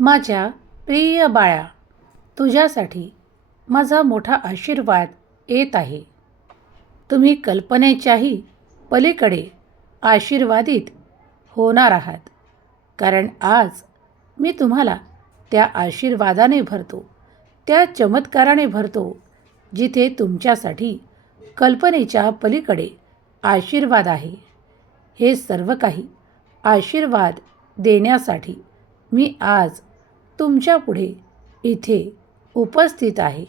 माझ्या प्रिय बाळा, तुझ्यासाठी माझा मोठा आशीर्वाद येत आहे. तुम्ही कल्पनेच्याही पलीकडे आशीर्वादित होणार आहात. कारण आज मी तुम्हाला त्या आशीर्वादाने भरतो, त्या चमत्काराने भरतो, जिथे तुमच्यासाठी कल्पनेच्या पलीकडे आशीर्वाद आहे. हे सर्व काही आशीर्वाद देण्यासाठी मी आज तुमच्यापुढे इथे उपस्थित आहे.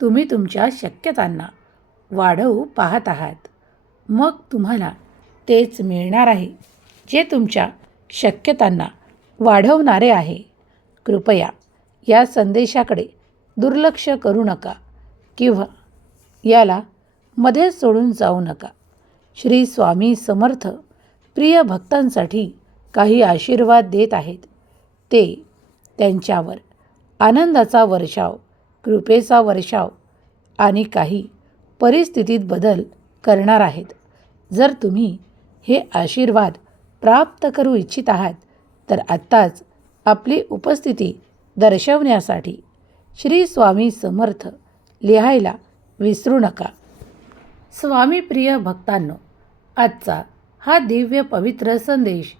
तुम्ही तुमच्या शक्यतांना वाढवू पाहत आहात. मग तुम्हाला तेच मिळणार आहे जे तुमच्या शक्यतांना वाढवणारे आहे. कृपया या संदेशाकडे दुर्लक्ष करू नका किंवा याला मध्येच सोडून जाऊ नका. श्री स्वामी समर्थ प्रिय भक्तांसाठी काही आशीर्वाद देत आहेत. ते त्यांच्यावर आनंदाचा वर्षाव, कृपेचा वर्षाव आणि काही परिस्थितीत बदल करणार आहेत. जर तुम्ही हे आशीर्वाद प्राप्त करू इच्छित आहात तर आत्ताच आपली उपस्थिती दर्शवण्यासाठी श्री स्वामी समर्थ लिहायला विसरू नका. स्वामी प्रिय भक्तांनो, आजचा हा दिव्य पवित्र संदेश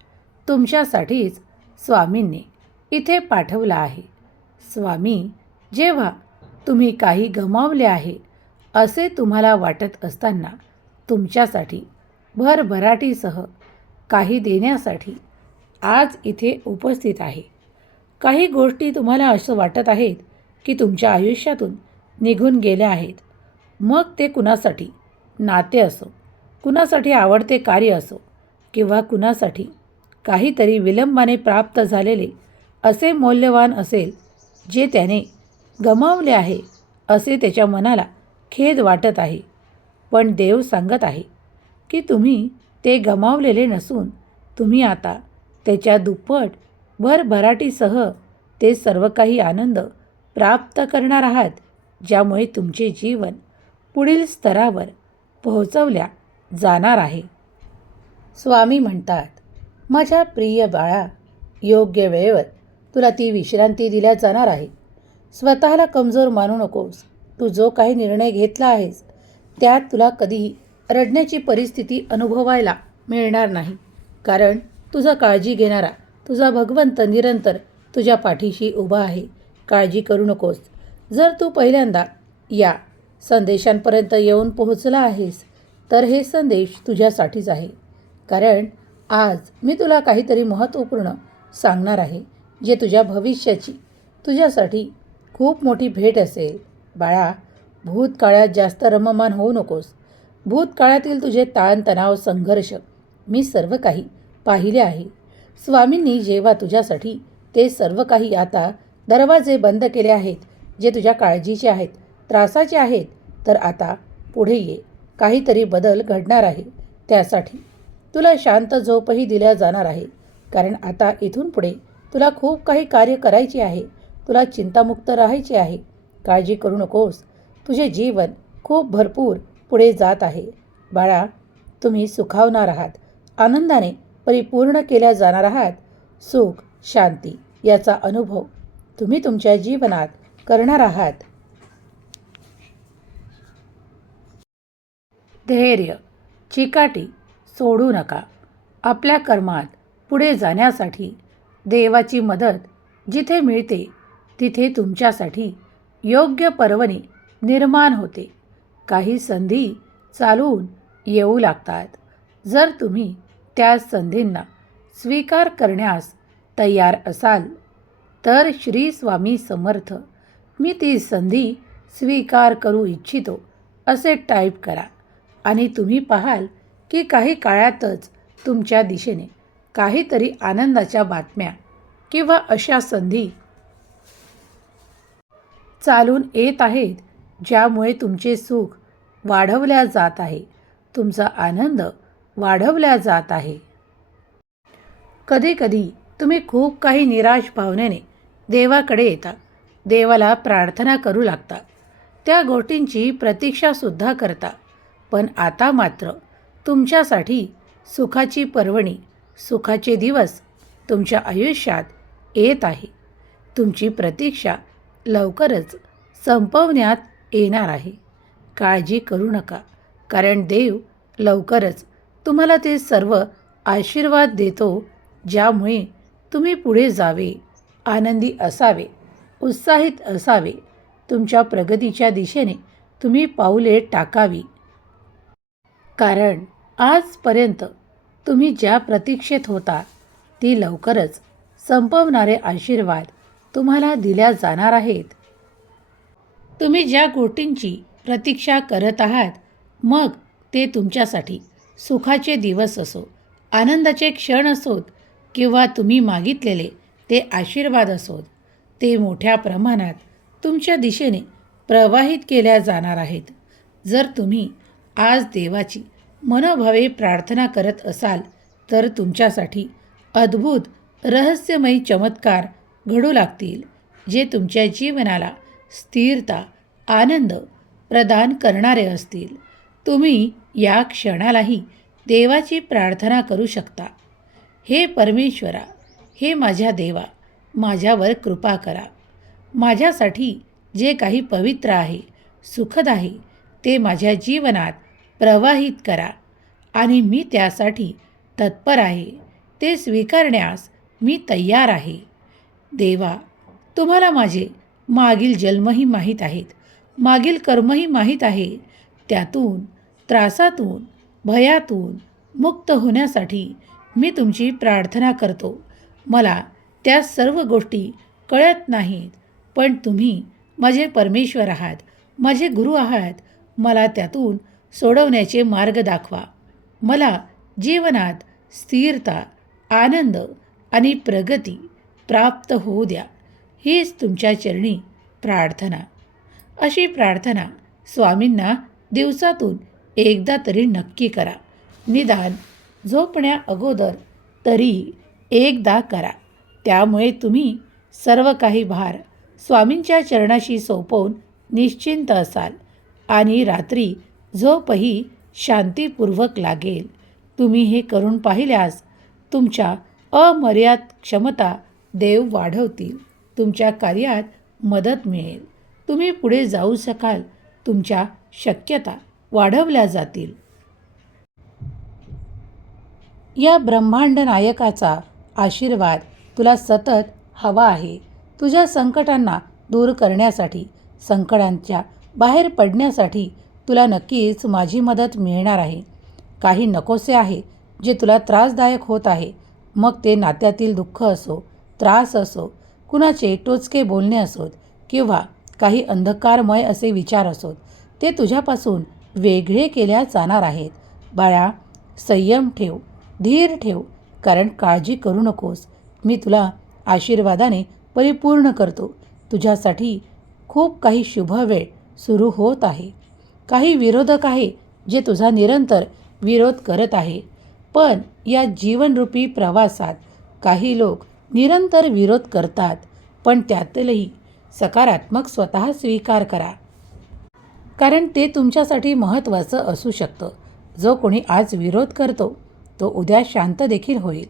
तुमच्यासाठीच स्वामींनी इथे पाठवला आहे. स्वामी जेव्हा तुम्ही काही गमावले आहे असे तुम्हाला वाटत असताना तुमच्यासाठी भरभराटीसह काही देण्यासाठी आज इथे उपस्थित आहे. काही गोष्टी तुम्हाला असं वाटत आहेत की तुमच्या आयुष्यातून निघून गेल्या आहेत. मग ते कुणासाठी नाते असो, कुणासाठी आवडते कार्य असो किंवा कुणासाठी काहीतरी विलंबाने प्राप्त झालेले असे मौल्यवान असेल जे त्याने गमावले आहे असे त्याच्या मनाला खेद वाटत आहे. पण देव सांगत आहे की तुम्ही ते गमावलेले नसून तुम्ही आता त्याच्या दुप्पट भरभराटीसह ते सर्व काही आनंद प्राप्त करणार आहात, ज्यामुळे तुमचे जीवन पुढील स्तरावर पोहोचवल्या जाणार आहे. स्वामी म्हणतात, माझ्या प्रिय बाळा, योग्य वेळेवर तुला ती विश्रांती दिल्या जाणार आहे. स्वतःला कमजोर मानू नकोस. तू जो काही निर्णय घेतला आहेस त्यात तुला कधीही रडण्याची परिस्थिती अनुभवायला मिळणार नाही. कारण तुझा काळजी घेणारा तुझा भगवंत निरंतर तुझ्या पाठीशी उभा आहे. काळजी करू नकोस. जर तू पहिल्यांदा या संदेशांपर्यंत येऊन पोहोचला आहेस तर हे संदेश तुझ्यासाठीच आहे. कारण आज मी तुला काहीतरी महत्त्वपूर्ण सांगणार आहे जे तुझ्या भविष्याची तुझ्यासाठी खूप मोठी भेट असेल. बाळा, भूतकाळात जास्त रममान होऊ नकोस. भूतकाळातील तुझे ताणतणाव, संघर्ष मी सर्व काही पाहिले आहे. स्वामींनी जेव्हा तुझ्यासाठी ते सर्व काही आता दरवाजे बंद केले आहेत, जे तुझ्या काळजीचे आहेत, त्रासाचे आहेत, तर आता पुढे ये. काहीतरी बदल घडणार आहे. त्यासाठी तुला शांत झोपही दिल्या जाणार आहे. कारण आता इथून पुढे तुला खूप काही कार्य करायचे आहे. तुला चिंतामुक्त राहायचे आहे. काळजी करू नकोस. तुझे जीवन खूप भरपूर पुढे जात आहे. बाळा, तुम्ही सुखावणार आहात. आनंदाने परिपूर्ण केल्या जाणार आहात. सुख, शांती याचा अनुभव तुम्ही तुमच्या जीवनात करणार आहात. धैर्य, चिकाटी सोडू नका. आपल्या कर्मात पुढे जाण्यासाठी देवाची मदत जिथे मिळते तिथे तुमच्यासाठी योग्य पर्वणी निर्माण होते. काही संधी चालून येऊ लागतात. जर तुम्ही त्या संधींना स्वीकार करण्यास तयार असाल तर श्री स्वामी समर्थ मी ती संधी स्वीकार करू इच्छितो असे टाईप करा आणि तुम्ही पाहाल की काही काळातच तुमच्या दिशेने काहीतरी आनंदाच्या बातम्या किंवा अशा संधी चालून येत आहेत ज्यामुळे तुमचे सुख वाढवल्या जात आहे. तुमचा आनंद वाढवल्या जात आहे. कधीकधी तुम्ही खूप काही निराश भावनेने देवाकडे येता. देवाला प्रार्थना करू लागता. त्या गोष्टींची प्रतीक्षासुद्धा करता. पण आता मात्र तुमच्यासाठी सुखाची पर्वणी, सुखाचे दिवस तुमच्या आयुष्यात येत आहे. तुमची प्रतीक्षा लवकरच संपवण्यात येणार आहे. काळजी करू नका, कारण देव लवकरच तुम्हाला ते सर्व आशीर्वाद देतो, ज्यामुळे तुम्ही पुढे जावे, आनंदी असावे, उत्साहित असावे. तुमच्या प्रगतीच्या दिशेने तुम्ही पाऊले टाकावी. कारण आजपर्यंत तुम्ही ज्या प्रतीक्षेत होता ती लवकरच संपवणारे आशीर्वाद तुम्हाला दिल्या जाणार आहेत. तुम्ही ज्या गोष्टींची प्रतीक्षा करत आहात, मग ते तुमच्यासाठी सुखाचे दिवस असो, आनंदाचे क्षण असोत किंवा तुम्ही मागितलेले ते आशीर्वाद असोत, ते मोठ्या प्रमाणात तुमच्या दिशेने प्रवाहित केल्या जाणार आहेत. जर तुम्ही आज देवाची मनोभावे प्रार्थना करत असाल तर तुमच्यासाठी अद्भुत रहस्यमयी चमत्कार घडू लागतील, जे तुमच्या जीवनाला स्थिरता, आनंद प्रदान करणारे असतील. तुम्ही या क्षणालाही देवाची प्रार्थना करू शकता. हे परमेश्वरा, हे माझ्या देवा, माझ्यावर कृपा करा. माझ्यासाठी जे काही पवित्र आहे, सुखद आहे, ते माझ्या जीवनात प्रवाहित करा आणि मी त्यासाठी तत्पर आहे. ते स्वीकारण्यास मी तयार आहे. देवा, तुम्हाला माझे मागील जन्मही माहीत आहेत, मागील कर्मही माहीत आहे. त्यातून, त्रासातून, भयातून मुक्त होण्यासाठी मी तुमची प्रार्थना करतो. मला त्या सर्व गोष्टी कळत नाहीत, पण तुम्ही माझे परमेश्वर आहात, माझे गुरु आहात. मला त्यातून सोडवण्याचे मार्ग दाखवा. मला जीवनात स्थिरता, आनंद आणि प्रगती प्राप्त होऊ द्या. हीच तुमच्या चरणी प्रार्थना. अशी प्रार्थना स्वामींना दिवसातून एकदा तरी नक्की करा. निदान झोपण्या अगोदर तरी एकदा करा. त्यामुळे तुम्ही सर्व काही भार स्वामींच्या चरणाशी सोपवून निश्चिंत असाल आणि रात्री झोपही शांतीपूर्वक लागेल. तुम्ही हे करून पाहिल्यास तुमच्या अमर्याद क्षमता देव वाढवतील. तुमच्या कार्यात मदत मिळेल. तुम्ही पुढे जाऊ शकाल. तुमच्या शक्यता वाढवल्या जातील. या ब्रह्मांड नायकाचा आशीर्वाद तुला सतत हवा आहे. तुझ्या संकटांना दूर करण्यासाठी, संकटांच्या बाहेर पडण्यासाठी तुला नक्कीच माझी मदत मिळणार आहे. काही नकोसे आहे जे तुला त्रासदायक होत आहे, मग ते नात्यातील दुःख असो, त्रास असो, कुणाचे टोचके बोलणे असोत किंवा काही अंधकारमय असे विचार असोत, ते तुझ्यापासून वेगळे केल्या जाणार आहेत. बाळा, संयम ठेव, धीर ठेव, कारण काळजी करू नकोस. मी तुला आशीर्वादाने परिपूर्ण करतो. तुझ्यासाठी खूप काही शुभ वेळ सुरू होत आहे. काही विरोधक आहे जे तुझा निरंतर विरोध करत आहे, पण या जीवनरूपी प्रवासात काही लोक निरंतर विरोध करतात, पण त्यातलंही सकारात्मक स्वतः स्वीकार करा, कारण ते तुमच्यासाठी महत्त्वाचं असू शकतं. जो कोणी आज विरोध करतो तो उद्या शांत देखील होईल.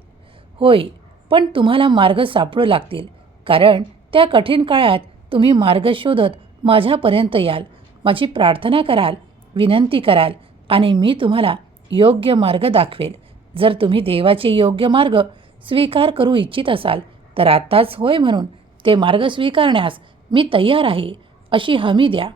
होय, पण तुम्हाला मार्ग सापडू लागतील, कारण त्या कठीण काळात तुम्ही मार्ग शोधत माझ्यापर्यंत याल, माझी प्रार्थना कराल, विनंती कराल आणि मी तुम्हाला योग्य मार्ग दाखवेल. जर तुम्ही देवाचे योग्य मार्ग स्वीकार करू इच्छित असाल तर आत्ताच होय म्हणून ते मार्ग स्वीकारण्यास मी तयार आहे अशी हमी द्या.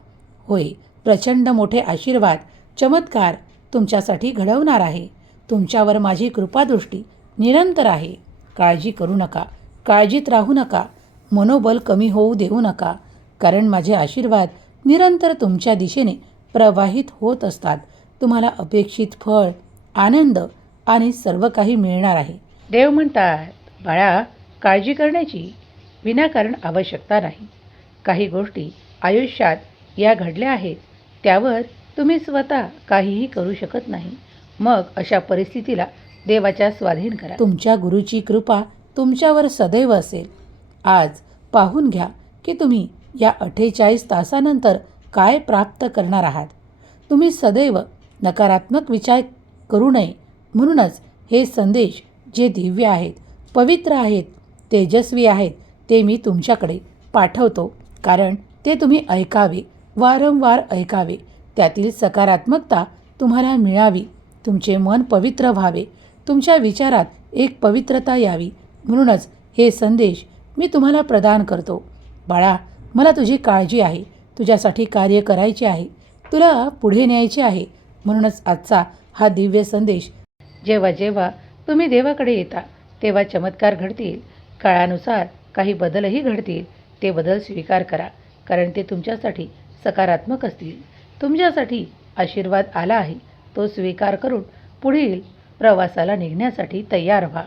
होय, प्रचंड मोठे आशीर्वाद, चमत्कार तुमच्यासाठी घडवणार आहे. तुमच्यावर माझी कृपादृष्टी निरंतर आहे. काळजी करू नका, काळजीत राहू नका, मनोबल कमी होऊ देऊ नका, कारण माझे आशीर्वाद निरंतर तुमच्या दिशेने प्रवाहित होत असतात. तुम्हाला अपेक्षित फळ, आनंद आणि सर्व काही मिळणार आहे. देव म्हणतात, बाळा, काळजी करण्याची विनाकारण आवश्यकता नाही. काही गोष्टी आयुष्यात या घडल्या आहेत, त्यावर तुम्ही स्वतः काहीही करू शकत नाही. मग अशा परिस्थितीला देवाच्या स्वाधीन करा. तुमच्या गुरुची कृपा तुमच्यावर सदैव असेल. आज पाहून घ्या की तुम्ही या 48 तासानंतर काय प्राप्त करणार आहात. तुम्ही सदैव नकारात्मक विचार करू नये. म्हणूनच हे संदेश जे दिव्य आहेत, पवित्र आहेत, तेजस्वी आहेत, ते मी तुमच्याकडे पाठवतो, कारण ते तुम्ही ऐकावे, वारंवार ऐकावे. त्यातील सकारात्मकता तुम्हाला मिळावी, तुमचे मन पवित्र व्हावे, तुमच्या विचारात एक पवित्रता यावी. म्हणूनच हे संदेश मी तुम्हाला प्रदान करतो. बाळा, मला तुझी काळजी आहे, तुझ्यासाठी कार्य करायचे आहे, तुला पुढे न्यायचे आहे. म्हणूनच आजचा हा दिव्य संदेश, जेव्हा जेव्हा तुम्ही देवाकडे येता तेव्हा चमत्कार घडतील. काळानुसार काही बदलही घडतील. ते बदल स्वीकार करा, कारण ते तुमच्यासाठी सकारात्मक असतील. तुमच्यासाठी आशीर्वाद आला आहे, तो स्वीकार करून पुढील प्रवासाला निघण्यासाठी तयार व्हा,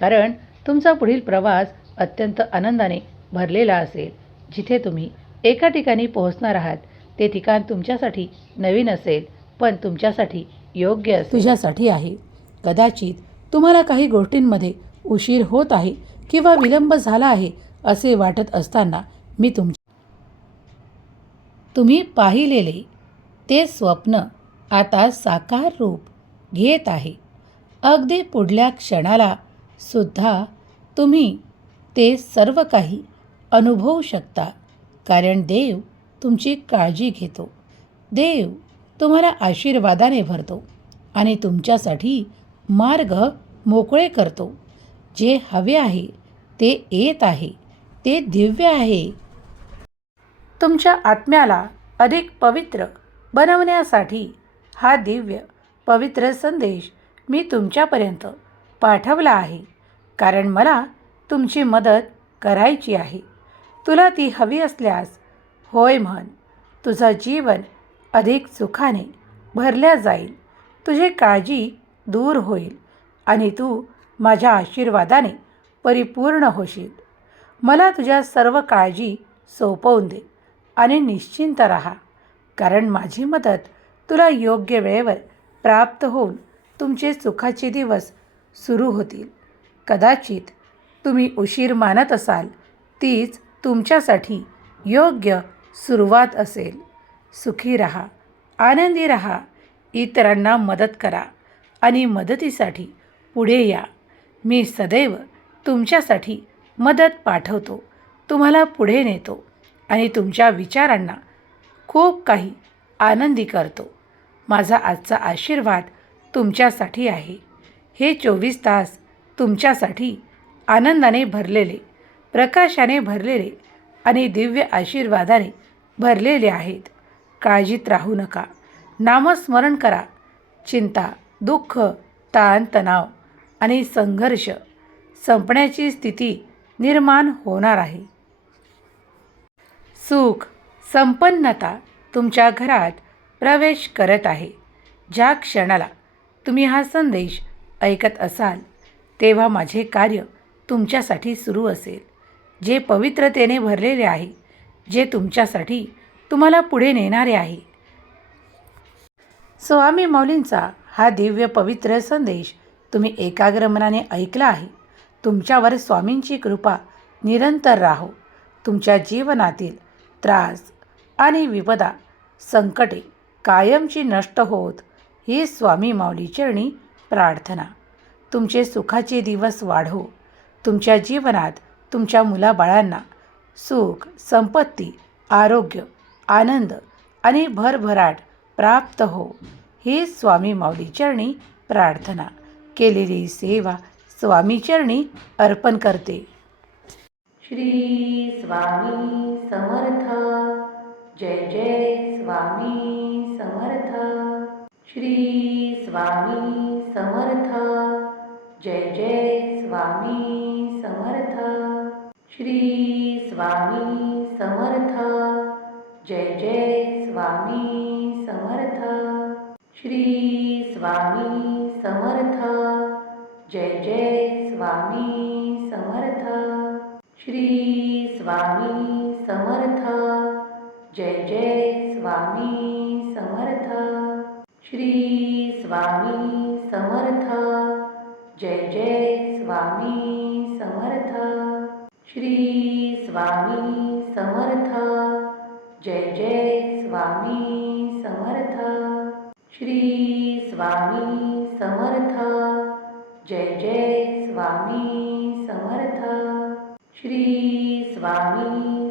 कारण तुमचा पुढील प्रवास अत्यंत आनंदाने भरलेला असेल. जिथे तुम्ही एका ठिकाणी पोहोचणार आहात ते ठिकाण तुमच्यासाठी नवीन असेल, पण तुमच्यासाठी योग्य असेल. तुझ्यासाठी आहे. कदाचित तुम्हाला काही गोष्टींमध्ये उशीर होत आहे किंवा विलंब झाला आहे असे वाटत असताना मी तुम्ही पाहिलेले ते स्वप्न आता साकार रूप घेत आहे. अगदी पुढल्या क्षणाला सुद्धा तुम्ही ते सर्व काही अनुभवू शकता, कारण देव तुमची काळजी घेतो. देव तुम्हाला आशीर्वादाने भरतो आणि तुमच्यासाठी मार्ग मोकळे करतो. जे हवे आहे ते येत आहे, ते दिव्य आहे. तुमच्या आत्म्याला अधिक पवित्र बनवण्यासाठी हा दिव्य पवित्र संदेश मी तुमच्यापर्यंत पाठवला आहे, कारण मला तुमची मदत करायची आहे. तुला ती हवी असल्यास होय म्हण. तुझं जीवन अधिक सुखाने भरल्या जाईल, तुझी काळजी दूर होईल आणि तू माझ्या आशीर्वादाने परिपूर्ण होशील. मला तुझ्या सर्व काळजी सोपवून दे आणि निश्चिंत राहा, कारण माझी मदत तुला योग्य वेळेवर प्राप्त होऊन तुमचे सुखाचे दिवस सुरू होतील. कदाचित तुम्ही उशीर मानत असाल, तीच तुमच्यासाठी योग्य सुरुवात असेल. सुखी राहा, आनंदी राहा, इतरांना मदत करा आणि मदतीसाठी पुढे या. मी सदैव तुमच्यासाठी मदत पाठवतो, तुम्हाला पुढे नेतो आणि तुमच्या विचारांना खूप काही आनंदी करतो. माझा आजचा आशीर्वाद तुमच्यासाठी आहे. हे 24 तास तुमच्यासाठी आनंदाने भरलेले, प्रकाशाने भरलेले आणि दिव्य आशीर्वादाने भरलेले आहेत. काळजीत राहू नका. नामस्मरण करा. चिंता, दुःख, ताण तणाव आणि संघर्ष संपण्याची स्थिती निर्माण होणार आहे. सुख, संपन्नता तुमच्या घरात प्रवेश करत आहे. ज्या क्षणाला तुम्ही हा संदेश ऐकत असाल तेव्हा माझे कार्य तुमच्यासाठी सुरू असेल, जे पवित्रतेने भरलेले आहे, जे तुमच्यासाठी तुम्हाला पुढे नेणारे आहे. स्वामी माऊलींचा हा दिव्य पवित्र संदेश तुम्ही एकाग्र मनाने ऐकला आहे. तुमच्यावर स्वामींची कृपा निरंतर राहो. तुमच्या जीवनातील त्रास आणि विपदा, संकटे कायमची नष्ट होत ही स्वामी माऊली चरणी प्रार्थना. तुमचे सुखाचे दिवस वाढो. तुमच्या जीवनात तुमच्या मुलाबाळांना सुख, संपत्ती, आरोग्य, आनंद आणि भरभराट प्राप्त हो, ही स्वामी माऊली चरणी प्रार्थना. केलेली सेवा स्वामी चरणी अर्पण करते. श्री स्वामी समर्थ. जय जय स्वामी समर्थ. श्री स्वामी समर्थ. जय जय स्वामी समर्थ. श्री स्वामी समर्थ. जय जय स्वामी समर्थ. श्री स्वामी समर्थ. जय जय स्वामी समर्थ. श्री स्वामी समर्थ. जय जय स्वामी समर्थ. श्री स्वामी समर्थ. जय जय स्वामी समर्थ. श्री स्वामी समर्थ. जय जय स्वामी समर्थ. श्री स्वामी समर्थ. जय जय स्वामी समर्थ. श्री स्वामी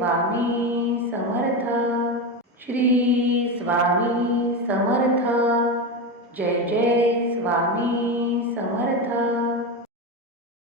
स्वामी समर्थ. श्री स्वामी समर्थ. जय जय स्वामी समर्थ.